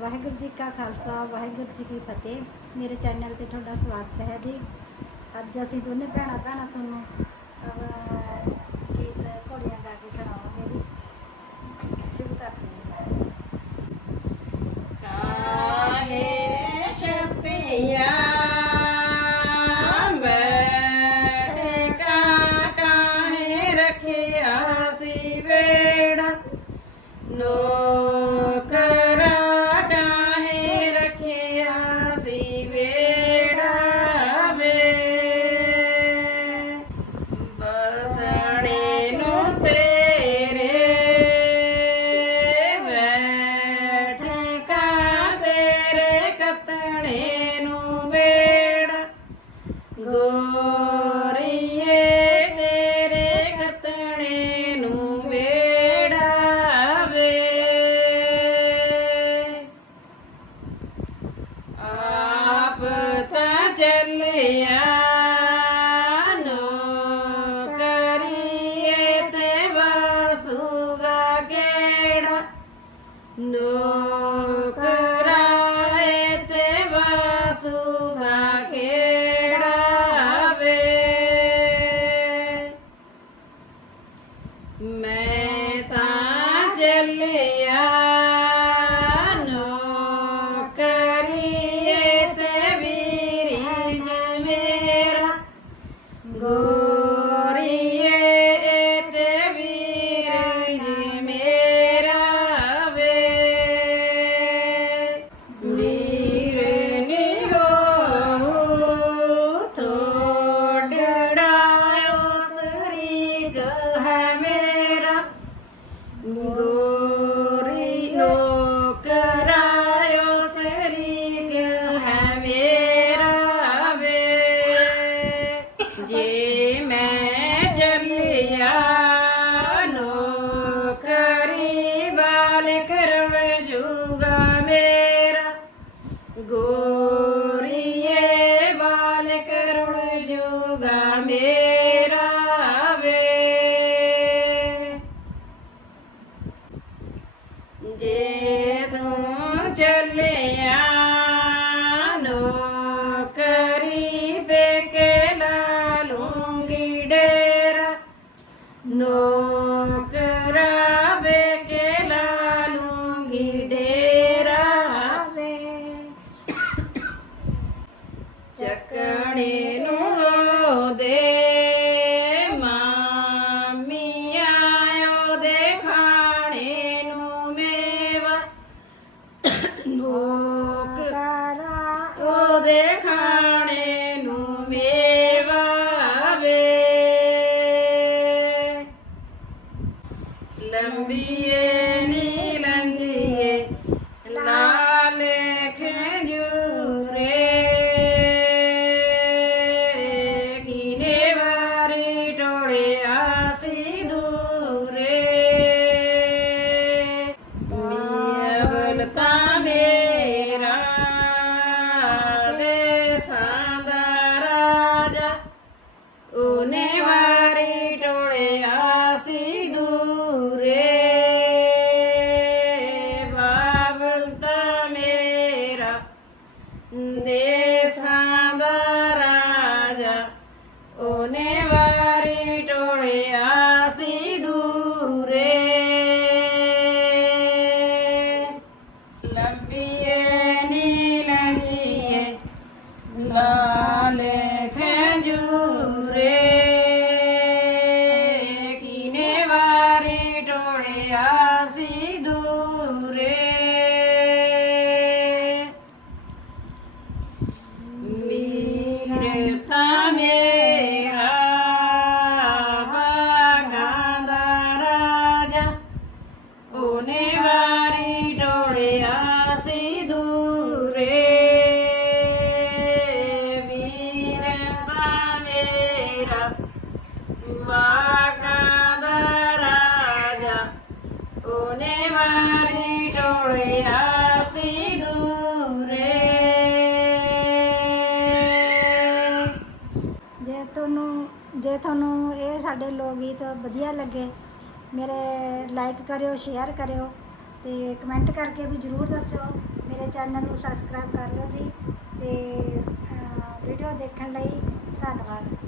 ਵਾਹਿਗੁਰੂ ਜੀ ਕਾ ਖਾਲਸਾ, ਵਾਹਿਗੁਰੂ ਜੀ ਕੀ ਫਤਿਹ। ਮੇਰੇ ਚੈਨਲ ਤੇ ਤੁਹਾਡਾ ਸਵਾਗਤ ਹੈ ਜੀ। ਅੱਜ ਅਸੀਂ ਦੋਨੇ ਭੈਣਾਂ ਭੈਣਾਂ ਤੁਹਾਨੂੰ ਤਾਂ ਜੇ ਮੈਂ ਚੱਲਿਆ ਨੋ ਕਰੀ ਬਾਲ ਕਰਵ ਮੇਰਾ। ਗੋ ਉਹਦੇ ਖਾਣੇ ਨੂੰ ਮੇਵਾ ਲੰਬੀਏ ઓને વારે ટોળે આસી દૂરે લંબીએ નીલગીએ લાલે ખેંજુરે કિને વારે ટોળે આ ਉਹਨੇ ਵਾਰੀ ਟੋੜਿਆ ਸੀ ਜੇ ਤੁਹਾਨੂੰ ਜੇ ਤੁਹਾਨੂੰ ਇਹ ਸਾਡੇ ਲੋਕ ਗੀਤ ਵਧੀਆ ਲੱਗੇ, ਮੇਰੇ ਲਾਈਕ ਕਰਿਓ ਸ਼ੇਅਰ ਕਰਿਓ ਤੇ ਕਮੈਂਟ ਕਰਕੇ ਵੀ ਜਰੂਰ ਦੱਸਿਓ। ਮੇਰੇ ਮੇਰੇ ਚੈਨਲ ਨੂੰ ਸਬਸਕ੍ਰਾਈਬ ਕਰ ਲਿਓ ਜੀ ਤੇ ਵੀਡੀਓ ਦੇਖਣ ਲਈ ਧੰਨਵਾਦ।